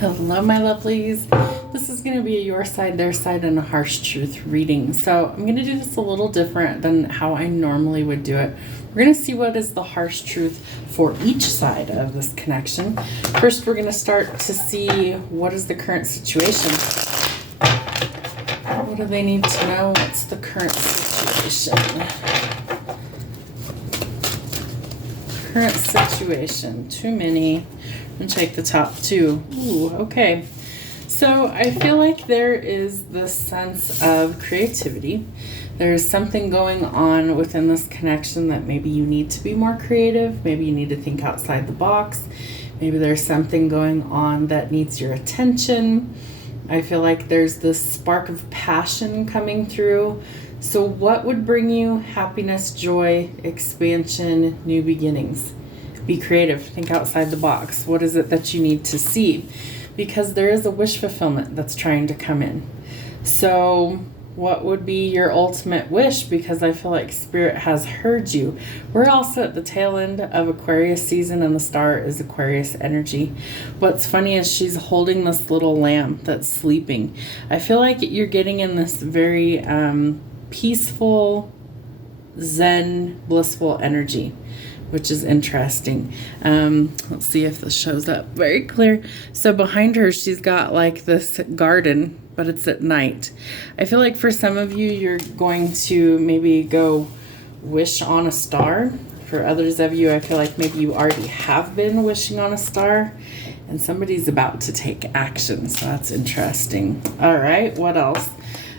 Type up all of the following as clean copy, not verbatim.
Hello, my lovelies. This is going to be a your side, their side, and a harsh truth reading. So I'm going to do this a little different than how I normally would do it. We're going to see what is the harsh truth for each side of this connection. First, we're going to start to see what is the current situation. What do they need to know? What's the current situation? Current situation. Too many. I'm going to take the top two. Ooh, okay. So I feel like there is this sense of creativity. There's something going on within this connection that maybe you need to be more creative. Maybe you need to think outside the box. Maybe there's something going on that needs your attention. I feel like there's this spark of passion coming through. So what would bring you happiness, joy, expansion, new beginnings? Be creative. Think outside the box. What is it that you need to see? Because there is a wish fulfillment that's trying to come in. So what would be your ultimate wish? Because I feel like Spirit has heard you. We're also at the tail end of Aquarius season, and the star is Aquarius energy. What's funny is she's holding this little lamb that's sleeping. I feel like you're getting in this very peaceful, zen, blissful energy, which is interesting. Let's see if this shows up very clear. So behind her, she's got like this garden, but it's at night. I feel like for some of you, you're going to maybe go wish on a star. For others of you, I feel like maybe you already have been wishing on a star, and somebody's about to take action. So that's interesting. All right, what else?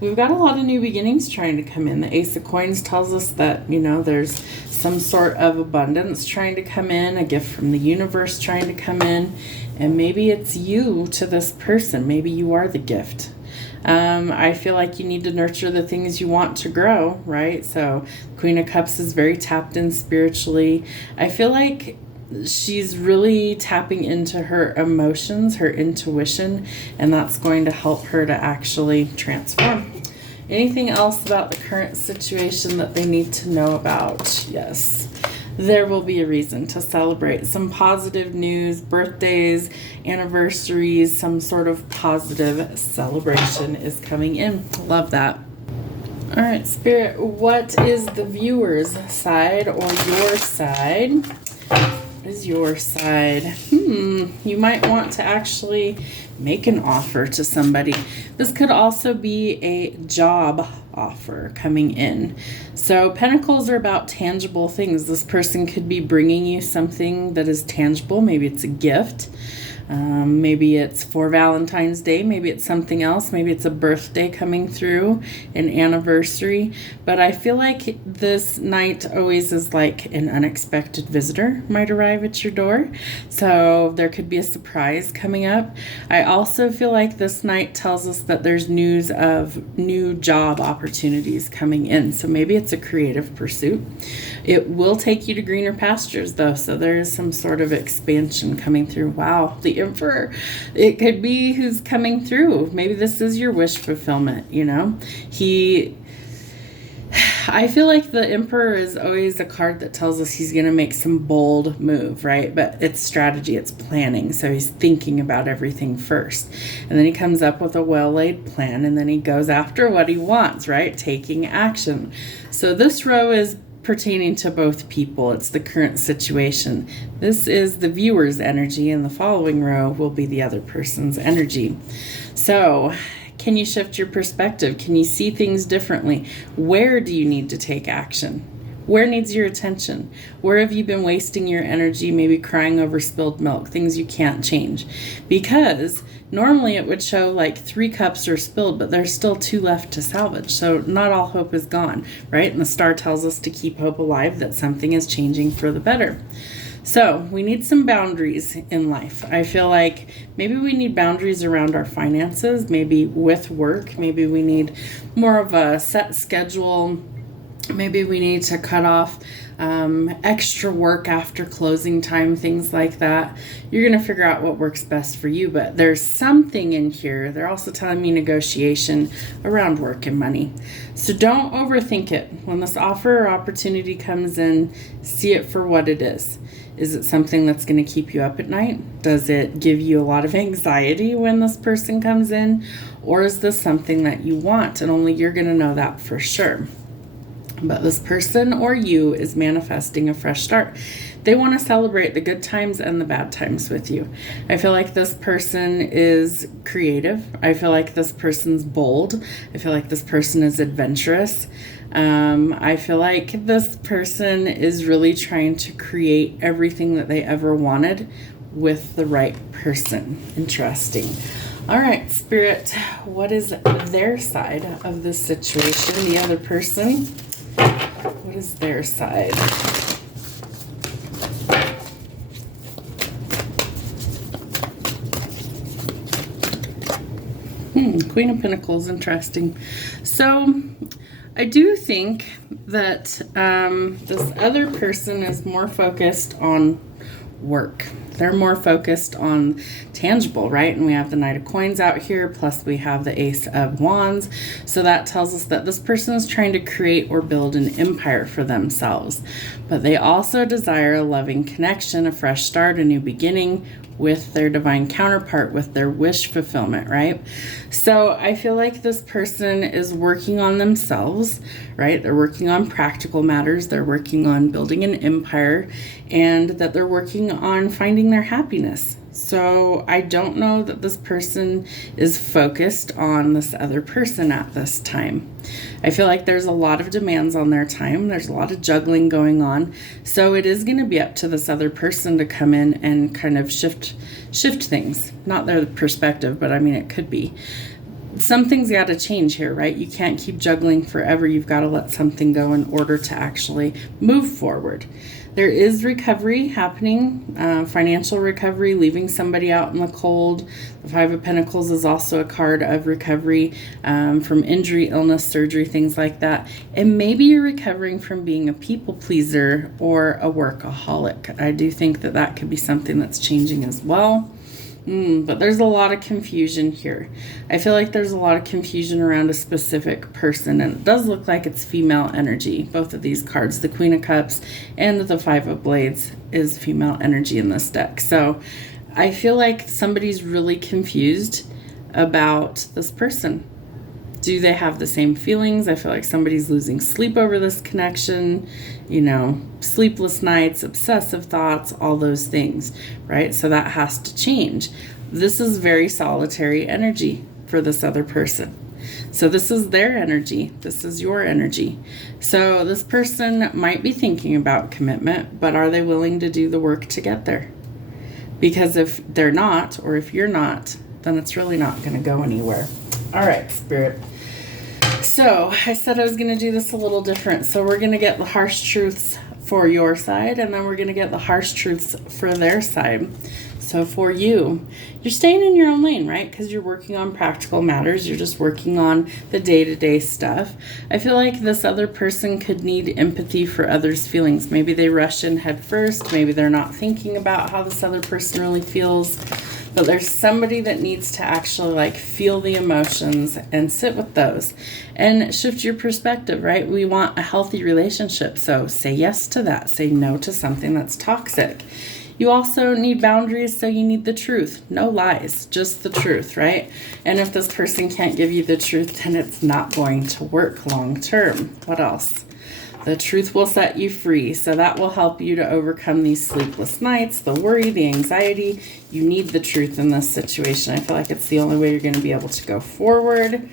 We've got a lot of new beginnings trying to come in. The Ace of Coins tells us that, there's some sort of abundance trying to come in, a gift from the universe trying to come in, and maybe it's you to this person. Maybe you are the gift. I feel like you need to nurture the things you want to grow, right? So Queen of Cups is very tapped in spiritually. I feel like she's really tapping into her emotions, her intuition, and that's going to help her to actually transform. Anything else about the current situation that they need to know about? Yes, there will be a reason to celebrate. Some positive news, birthdays, anniversaries, some sort of positive celebration is coming in. Love that. All right, Spirit, what is the viewer's side or your side? What is your side? You might want to actually make an offer to somebody. This could also be a job offer coming in. So Pentacles are about tangible things. This person could be bringing you something that is tangible. Maybe it's a gift. Maybe it's for Valentine's Day. Maybe it's something else. Maybe it's a birthday coming through, an anniversary. But I feel like this night always is like an unexpected visitor might arrive at your door. So there could be a surprise coming up. I also feel like this night tells us that there's news of new job opportunities coming in. So maybe it's a creative pursuit. It will take you to greener pastures though. So there is some sort of expansion coming through. Wow. The Emperor. It could be who's coming through. Maybe this is your wish fulfillment, I feel like the Emperor is always a card that tells us he's going to make some bold move, right? But it's strategy, it's planning. So he's thinking about everything first. And then he comes up with a well-laid plan, and then he goes after what he wants, right? Taking action. So this row is pertaining to both people. It's the current situation. This is the viewer's energy, and the following row will be the other person's energy. So can you shift your perspective? Can you see things differently? Where do you need to take action? Where needs your attention? Where have you been wasting your energy, maybe crying over spilled milk, things you can't change? Because normally it would show like 3 cups are spilled, but there's still 2 left to salvage. So not all hope is gone, right? And the star tells us to keep hope alive, that something is changing for the better. So we need some boundaries in life. I feel like maybe we need boundaries around our finances, maybe with work. Maybe we need more of a set schedule, Maybe we need to cut off extra work after closing time, things like that. You're going to figure out what works best for you, but there's something in here. They're also telling me negotiation around work and money. So don't overthink it. When this offer or opportunity comes in, see it for what it is. Is it something that's going to keep you up at night? Does it give you a lot of anxiety when this person comes in? Or is this something that you want and only you're going to know that for sure? But this person or you is manifesting a fresh start. They want to celebrate the good times and the bad times with you. I feel like this person is creative. I feel like this person's bold. I feel like this person is adventurous. I feel like this person is really trying to create everything that they ever wanted with the right person. Interesting. All right, Spirit, what is their side of this situation? The other person, what is their side? Queen of Pentacles, interesting. So I do think that this other person is more focused on work. They're more focused on tangible, right? And we have the Knight of Coins out here, plus we have the Ace of Wands. So that tells us that this person is trying to create or build an empire for themselves. But they also desire a loving connection, a fresh start, a new beginning with their divine counterpart, with their wish fulfillment, right? So I feel like this person is working on themselves, right? They're working on practical matters. They're working on building an empire, and that they're working on finding their happiness. So I don't know that this person is focused on this other person at this time. I feel like there's a lot of demands on their time. There's a lot of juggling going on. So it is going to be up to this other person to come in and kind of shift things. Not their perspective, but I mean, it could be. Something's got to change here, right? You can't keep juggling forever. You've got to let something go in order to actually move forward. There is recovery happening, financial recovery, leaving somebody out in the cold. The Five of Pentacles is also a card of recovery from injury, illness, surgery, things like that. And maybe you're recovering from being a people pleaser or a workaholic. I do think that that could be something that's changing as well. But there's a lot of confusion here. I feel like there's a lot of confusion around a specific person, and it does look like it's female energy. Both of these cards, the Queen of Cups and the Five of Blades, is female energy in this deck. So I feel like somebody's really confused about this person. Do they have the same feelings? I feel like somebody's losing sleep over this connection, sleepless nights, obsessive thoughts, all those things, right? So that has to change. This is very solitary energy for this other person. So this is their energy. This is your energy. So this person might be thinking about commitment, but are they willing to do the work to get there? Because if they're not, or if you're not, then it's really not going to go anywhere. All right, Spirit. So I said I was going to do this a little different. So we're going to get the harsh truths for your side, and then we're going to get the harsh truths for their side. So for you, you're staying in your own lane, right? Because you're working on practical matters. You're just working on the day-to-day stuff. I feel like this other person could need empathy for others' feelings. Maybe they rush in head first. Maybe they're not thinking about how this other person really feels. But there's somebody that needs to actually feel the emotions and sit with those and shift your perspective, right? We want a healthy relationship. So say yes to that. Say no to something that's toxic. You also need boundaries, so you need the truth. No lies, just the truth, right? And if this person can't give you the truth, then it's not going to work long term. What else? The truth will set you free. So that will help you to overcome these sleepless nights, the worry, the anxiety. You need the truth in this situation. I feel like it's the only way you're going to be able to go forward.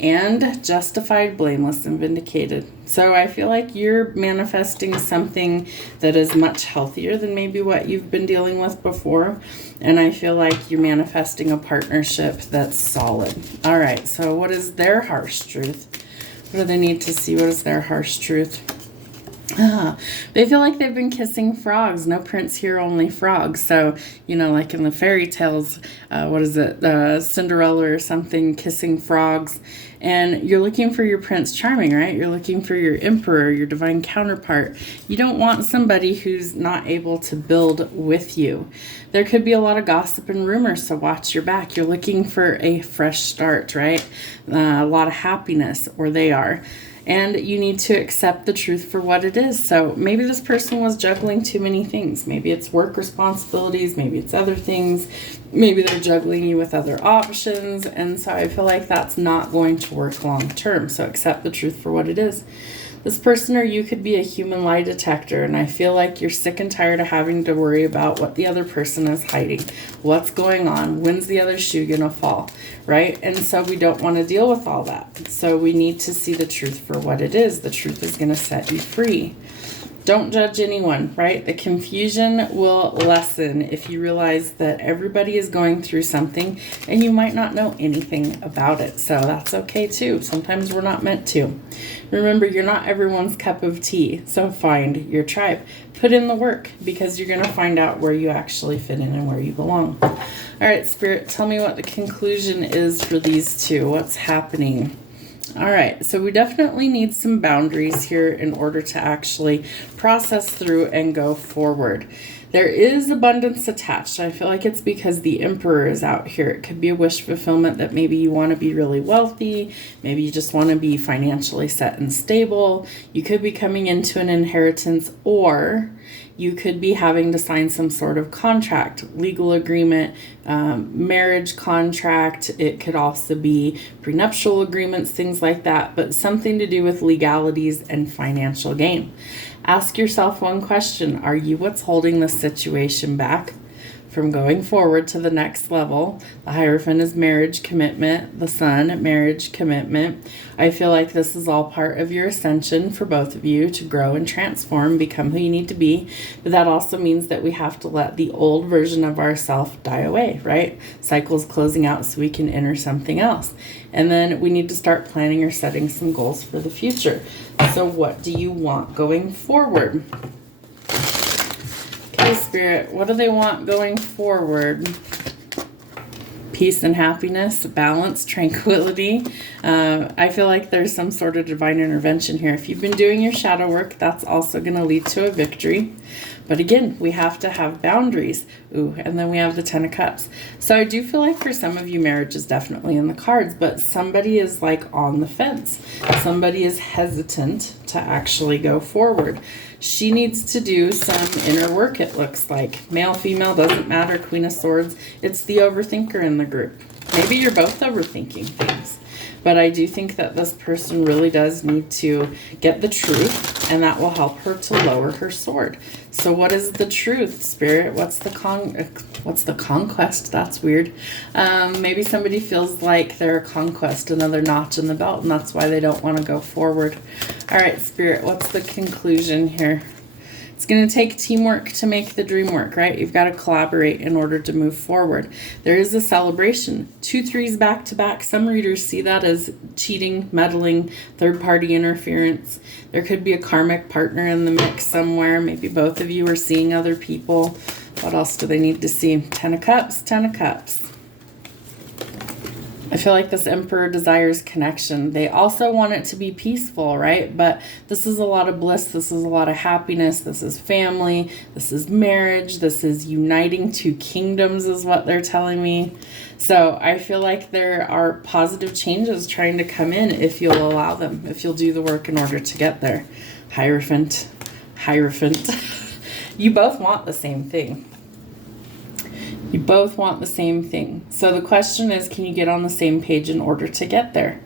And justified, blameless, and vindicated. So I feel like you're manifesting something that is much healthier than maybe what you've been dealing with before. And I feel like you're manifesting a partnership that's solid. All right, so what is their harsh truth? What do they need to see? What is their harsh truth? They feel like they've been kissing frogs. No prince here, only frogs. So, like in the fairy tales, what is it? Cinderella or something, kissing frogs. And you're looking for your Prince Charming, right? You're looking for your emperor, your divine counterpart. You don't want somebody who's not able to build with you. There could be a lot of gossip and rumors, so watch your back. You're looking for a fresh start, right? A lot of happiness, or they are. And you need to accept the truth for what it is. So maybe this person was juggling too many things. Maybe it's work responsibilities. Maybe it's other things. Maybe they're juggling you with other options. And so I feel like that's not going to work long term. So accept the truth for what it is. This person or you could be a human lie detector, and I feel like you're sick and tired of having to worry about what the other person is hiding, what's going on, when's the other shoe gonna fall, right? And so we don't want to deal with all that. So we need to see the truth for what it is. The truth is gonna set you free. Don't judge anyone, right? The confusion will lessen if you realize that everybody is going through something and you might not know anything about it. So that's okay too. Sometimes we're not meant to. Remember, you're not everyone's cup of tea. So find your tribe. Put in the work, because you're going to find out where you actually fit in and where you belong. All right, Spirit, tell me what the conclusion is for these two. What's happening? All right, so we definitely need some boundaries here in order to actually process through and go forward. There is abundance attached. I feel like it's because the Emperor is out here. It could be a wish fulfillment that maybe you want to be really wealthy. Maybe you just want to be financially set and stable. You could be coming into an inheritance, or you could be having to sign some sort of contract, legal agreement, marriage contract. It could also be prenuptial agreements, things like that, but something to do with legalities and financial gain. Ask yourself one question. Are you what's holding this situation back from going forward to the next level? The Hierophant is marriage commitment. The Sun, marriage commitment. I feel like this is all part of your ascension for both of you to grow and transform, become who you need to be. But that also means that we have to let the old version of ourselves die away, right? Cycles closing out so we can enter something else. And then we need to start planning or setting some goals for the future. So what do you want going forward? Okay, Spirit, what do they want going forward? Peace and happiness, balance, tranquility. I feel like there's some sort of divine intervention here. If you've been doing your shadow work, that's also going to lead to a victory. But again, we have to have boundaries. Ooh, and then we have the Ten of Cups. So I do feel like for some of you, marriage is definitely in the cards, but somebody is like on the fence. Somebody is hesitant to actually go forward. She needs to do some inner work, it looks like. Male, female, doesn't matter. Queen of Swords. It's the overthinker in the group. Maybe you're both overthinking things. But I do think that this person really does need to get the truth, and that will help her to lower her sword. So what is the truth, Spirit? What's the conquest? That's weird. Maybe somebody feels like they're a conquest, another notch in the belt, and that's why they don't want to go forward. All right, Spirit, what's the conclusion here? It's going to take teamwork to make the dream work, right? You've got to collaborate in order to move forward. There is a celebration. 2 3s back to back. Some readers see that as cheating, meddling, third-party interference. There could be a karmic partner in the mix somewhere. Maybe both of you are seeing other people. What else do they need to see? 10 of Cups, 10 of Cups. I feel like this Emperor desires connection. They also want it to be peaceful, right? But this is a lot of bliss. This is a lot of happiness. This is family. This is marriage. This is uniting 2 kingdoms is what they're telling me. So I feel like there are positive changes trying to come in if you'll allow them, if you'll do the work in order to get there. Hierophant. Hierophant. You both want the same thing. You both want the same thing. So the question is, can you get on the same page in order to get there,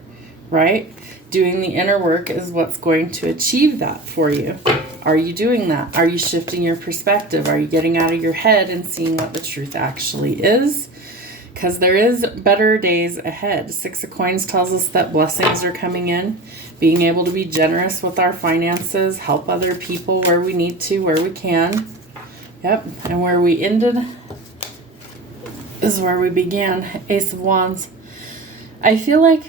right? Doing the inner work is what's going to achieve that for you. Are you doing that? Are you shifting your perspective? Are you getting out of your head and seeing what the truth actually is? Because there is better days ahead. 6 of Coins tells us that blessings are coming in. Being able to be generous with our finances, help other people where we need to, where we can. Yep, and where we ended is where we began. Ace of Wands. I feel like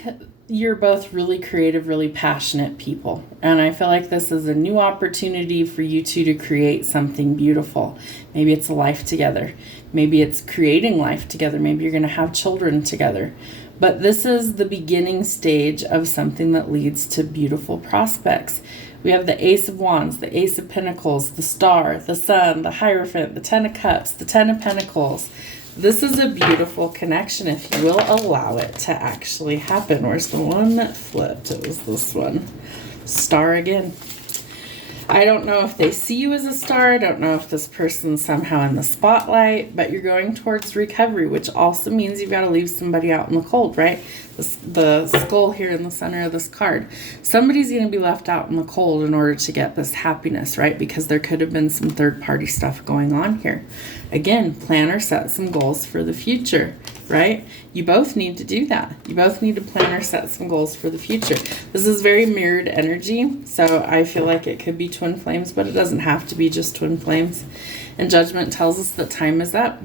you're both really creative, really passionate people. And I feel like this is a new opportunity for you two to create something beautiful. Maybe it's a life together. Maybe it's creating life together. Maybe you're going to have children together. But this is the beginning stage of something that leads to beautiful prospects. We have the Ace of Wands, the Ace of Pentacles, the Star, the Sun, the Hierophant, the Ten of Cups, the Ten of Pentacles. This is a beautiful connection if you will allow it to actually happen. Where's the one that flipped? It was this one. Star again. I don't know if they see you as a star. I don't know if this person's somehow in the spotlight, but you're going towards recovery, which also means you've got to leave somebody out in the cold, right? The skull here in the center of this card. Somebody's going to be left out in the cold in order to get this happiness, right? Because there could have been some third-party stuff going on here. Again, plan or set some goals for the future, right? You both need to do that. You both need to plan or set some goals for the future. This is very mirrored energy, so I feel like it could be twin flames, but it doesn't have to be just twin flames. And Judgment tells us that time is up.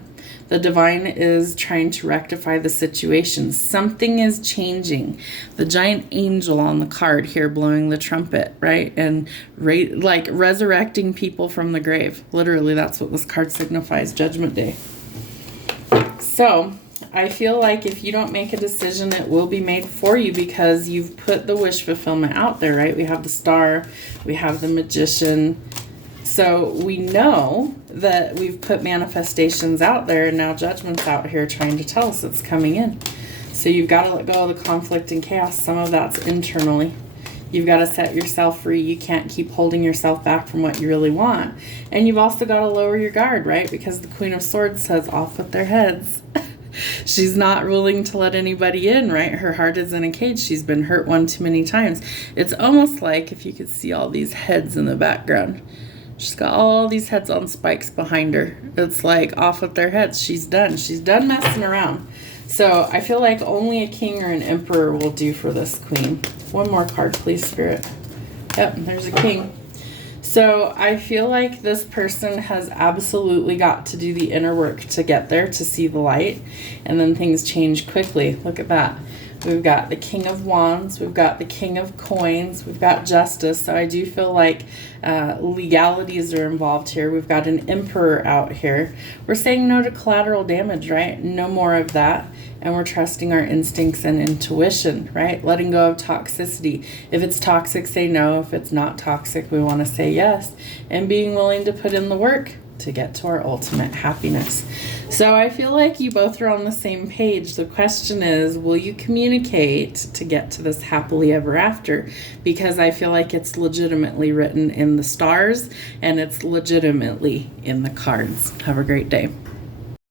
The divine is trying to rectify the situation. Something is changing. The giant angel on the card here blowing the trumpet, right? And like resurrecting people from the grave. Literally, that's what this card signifies, Judgment Day. So I feel like if you don't make a decision, it will be made for you because you've put the wish fulfillment out there, right? We have the Star, we have the Magician. So we know that we've put manifestations out there, and now Judgment's out here trying to tell us it's coming in. So you've got to let go of the conflict and chaos. Some of that's internally. You've got to set yourself free. You can't keep holding yourself back from what you really want. And you've also got to lower your guard, right? Because the Queen of Swords says, off with their heads. She's not willing to let anybody in, right? Her heart is in a cage. She's been hurt one too many times. It's almost like if you could see all these heads in the background. She's got all these heads on spikes behind her. It's like off with their heads. She's done. She's done messing around. So I feel like only a king or an emperor will do for this queen. One more card, please, Spirit. Yep, there's a king. So I feel like this person has absolutely got to do the inner work to get there, to see the light. And then things change quickly. Look at that. We've got the King of Wands. We've got the King of Coins. We've got Justice. So I do feel like legalities are involved here. We've got an Emperor out here. We're saying no to collateral damage, right? No more of that. And we're trusting our instincts and intuition, right? Letting go of toxicity. If it's toxic, say no. If it's not toxic, we want to say yes. And being willing to put in the work to get to our ultimate happiness. So I feel like you both are on the same page. The question is, will you communicate to get to this happily ever after? Because I feel like it's legitimately written in the stars and it's legitimately in the cards. Have a great day.